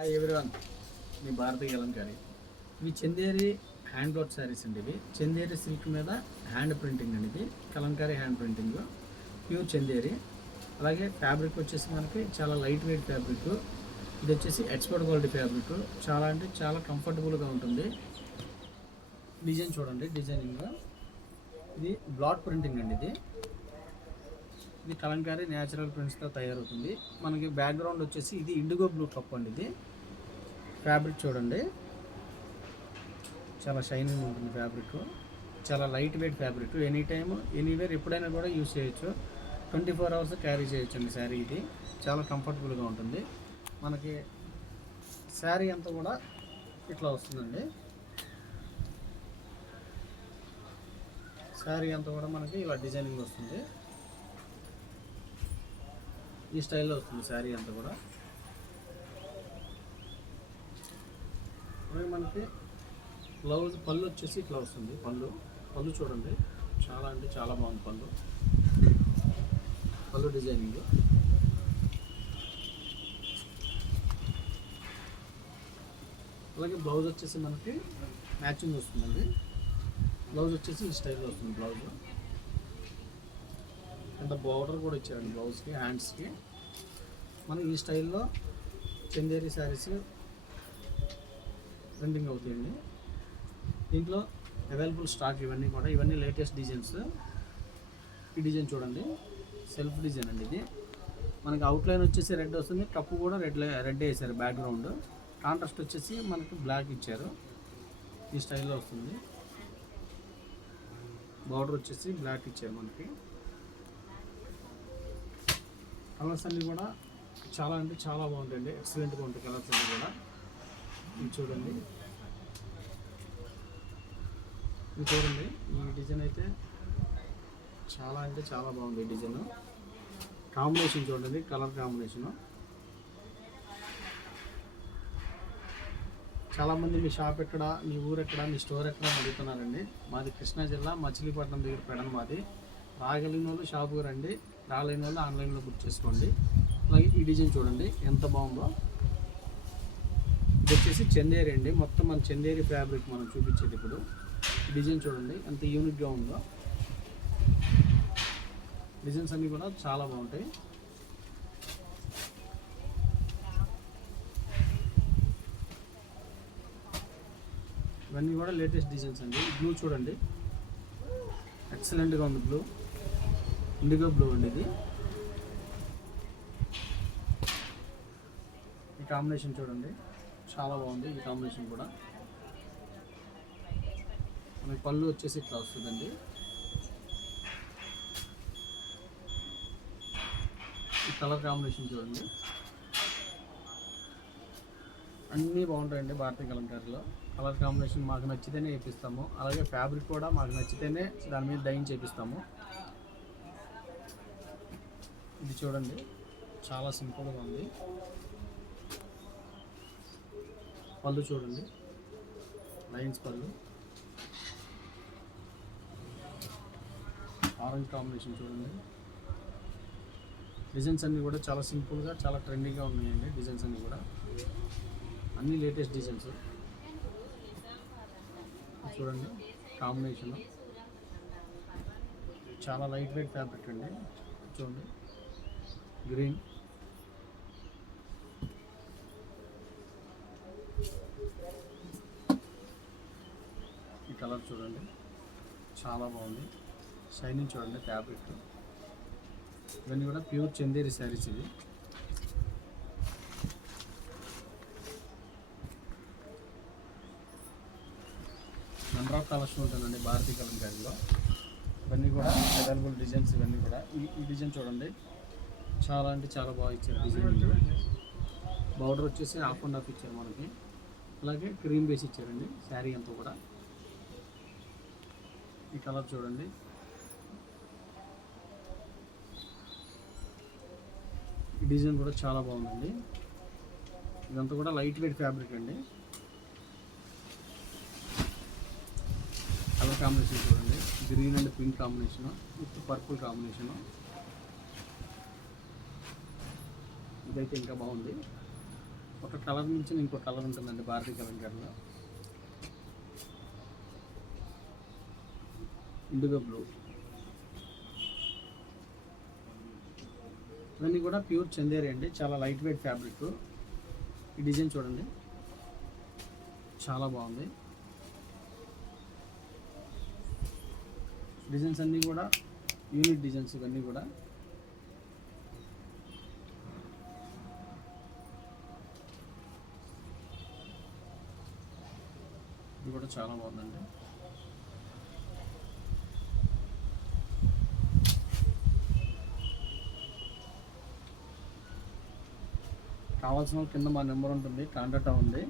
Hi everyone, మీ భారతీయ కలంకారీ. ఇవి Chanderi hand work saris అండి. ఇవి చందేరి సిల్క్ మీద హ్యాండ్ ప్రింటింగ్ అండి. ఇది Kalamkari hand printing, pure Chanderi. అలాగే ఫ్యాబ్రిక్ వచ్చేసి మనకి చాలా లైట్ వెయిట్ ఫ్యాబ్రిక్. ఇది వచ్చేసి ఎక్స్పర్ట్ క్వాలిటీ ఫ్యాబ్రిక్. చాలా అంటే చాలా కంఫర్టబుల్గా ఉంటుంది. డిజైన్ చూడండి, డిజైనింగ్ ఇది బ్లాక్ ప్రింటింగ్ అండి. ఇది కలంకారీ న్యాచురల్ ప్రింట్స్తో తయారవుతుంది. మనకి బ్యాక్గ్రౌండ్ వచ్చేసి ఇది ఇండిగో బ్లూ కప్ అండి. ఇది ఫ్యాబ్రిక్ చూడండి, చాలా షైనింగ్ ఉంటుంది ఫ్యాబ్రిక్. చాలా light weight fabric. Any time anywhere ఎప్పుడైనా కూడా యూస్ చేయొచ్చు. 24 అవర్స్ క్యారీ చేయొచ్చు అండి శారీ. ఇది చాలా కంఫర్టబుల్గా ఉంటుంది. మనకి శారీ అంతా కూడా ఇట్లా వస్తుందండి. శారీ అంతా కూడా మనకి ఇలా డిజైనింగ్ వస్తుంది. ఈ స్టైల్లో వస్తుంది శారీ అంతా కూడా. మనకి బ్లౌజ్ పళ్ళు వచ్చేసి ఇట్లా వస్తుంది. పళ్ళు చూడండి, చాలా అంటే చాలా బాగుంది పళ్ళు డిజైనింగ్. అలాగే బ్లౌజ్ వచ్చేసి మనకి మ్యాచింగ్ వస్తుందండి. బ్లౌజ్ వచ్చేసి ఈ స్టైల్లో వస్తుంది బ్లౌజ్. అంత బార్డర్ కూడా ఇచ్చారండి బ్లౌజ్కి, హ్యాండ్స్కి. మనకి ఈ స్టైల్లో చందేరి శారీస్ ప్రింటింగ్ అవుతాయండి. దీంట్లో అవైలబుల్ స్టాక్ ఇవన్నీ లేటెస్ట్ డిజైన్స్. ఈ డిజైన్ చూడండి, సెల్ఫ్ డిజైన్ అండి. ఇది మనకి అవుట్లైన్ వచ్చేసి రెడ్ వస్తుంది, కప్పు కూడా రెడ్ వేసారు. బ్యాక్గ్రౌండ్ కాంట్రాస్ట్ వచ్చేసి మనకి బ్లాక్ ఇచ్చారు. ఈ స్టైల్లో వస్తుంది. బార్డర్ వచ్చేసి బ్లాక్ ఇచ్చారు మనకి. కలర్స్ అన్నీ కూడా చాలా అంటే చాలా బాగుంటాయండి. ఎక్సలెంట్గా ఉంటాయి కలర్స్ అన్నీ కూడా. ఇది చూడండి, ఈ డిజైన్ అయితే చాలా అంటే చాలా బాగుంది. ఈ డిజైన్ కాంబినేషన్ చూడండి, కలర్ కాంబినేషను. చాలామంది మీ షాప్ ఎక్కడ, మీ ఊరు ఎక్కడ, మీ స్టోర్ ఎక్కడ అని అడుగుతున్నారండి. మాది కృష్ణా జిల్లా మచిలీపట్నం దగ్గర పెడన మాది. రాగలిగిన వాళ్ళు షాపుకి రండి, రాలేని వాళ్ళు ఆన్లైన్లో బుక్ చేసుకోండి. అలాగే ఈ డిజైన్ చూడండి ఎంత బాగుందో. ఇది వచ్చేసి చందేరి అండి. మొత్తం మన చందేరి ఫ్యాబ్రిక్ మనం చూపించేది ఇప్పుడు. ఈ డిజైన్ చూడండి ఎంత యూనిక్గా ఉందో. డిజైన్స్ అన్నీ కూడా చాలా బాగుంటాయి. ఇవన్నీ కూడా లేటెస్ట్ డిజైన్స్ అండి. బ్లూ చూడండి, ఎక్సలెంట్గా ఉంది బ్లూ. ఇండిగో బ్లూ అండి ఇది. ఈ కాంబినేషన్ చూడండి, చాలా బాగుంది ఈ కాంబినేషన్ కూడా. మనకి పళ్ళు వచ్చేసి ఇట్లా వస్తుందండి. ఈ కలర్ కాంబినేషన్ చూడండి, అన్నీ బాగుంటాయండి భారతీయ కలంకారీలో. కలర్ కాంబినేషన్ మాకు నచ్చితేనే వేపిస్తాము. అలాగే ఫ్యాబ్రిక్ కూడా మాకు నచ్చితేనే దాని మీద డైన్ చేపిస్తాము. ఇది చూడండి, చాలా సింపుల్గా ఉంది. పళ్ళు చూడండి, లైన్స్ పళ్ళు. ఆరెంజ్ కాంబినేషన్ చూడండి. డిజైన్స్ అన్నీ కూడా చాలా సింపుల్గా, చాలా ట్రెండింగ్గా ఉన్నాయండి. డిజైన్స్ అన్నీ కూడా అన్నీ లేటెస్ట్ డిజైన్స్. చూడండి కాంబినేషన్ చాలా లైట్ వెయిట్ ఫ్యాబ్రిక్ అండి. చూడండి గ్రీన్, ఈ కలర్ చూడండి చాలా బాగుంది. షైనింగ్ చూడండి ఫ్యాబ్రిక్. ఇవన్నీ కూడా ప్యూర్ చందేరి శారీస్. ఇది నెంబర్ ఆఫ్ కలర్స్ ఉంటుందండి భారతీయ కలంకారీలో. ఇవన్నీ కూడా అవైలబుల్ డిజైన్స్. ఇవన్నీ కూడా ఈ డిజైన్ చూడండి, చాలా అంటే చాలా బాగా ఇచ్చారు డిజైన్. బార్డర్ వచ్చేసి హాఫ్ అండ్ హాఫ్ ఇచ్చారు మనకి. అలాగే క్రీమ్ బేస్ ఇచ్చారండి శారీ అంతా కూడా. ఈ కలర్ చూడండి, ఈ డిజైన్ కూడా చాలా బాగుందండి. ఇదంతా కూడా లైట్ వెయిట్ ఫ్యాబ్రిక్ అండి. కలర్ కాంబినేషన్ చూడండి, green and pink combination with purple combination. ఇదైతే ఇంకా బాగుంది. ఒక కలర్ నుంచి ఇంకో కలర్ ఉంటుందండి భారతీయ కలంకారీలో. ఇండిగో బ్లూ, ఇవన్నీ కూడా ప్యూర్ చందేరి అండి. చాలా లైట్ వెయిట్ ఫ్యాబ్రిక్. ఈ డిజైన్ చూడండి, చాలా బాగుంది. డిజైన్స్ అన్నీ కూడా యూనిక్ డిజైన్స్. ఇవన్నీ కూడా ఇది కూడా చాలా బాగుందండి. కావాల్సిన కింద మా నెంబర్ ఉంటుంది, కాంటాక్ట్ అవ్వండి.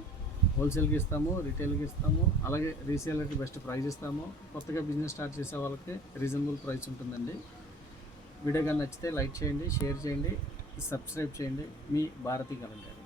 హోల్సేల్కి ఇస్తాము, రిటైల్కి ఇస్తాము, అలాగే రీసేలర్కి బెస్ట్ ప్రైస్ ఇస్తాము. కొత్తగా బిజినెస్ స్టార్ట్ చేసే వాళ్ళకి రీజనబుల్ ప్రైస్ ఉంటుందండి. వీడియో కానీ నచ్చితే లైక్ చేయండి, షేర్ చేయండి, సబ్స్క్రైబ్ చేయండి. మీ భారతీ కలంకారీ.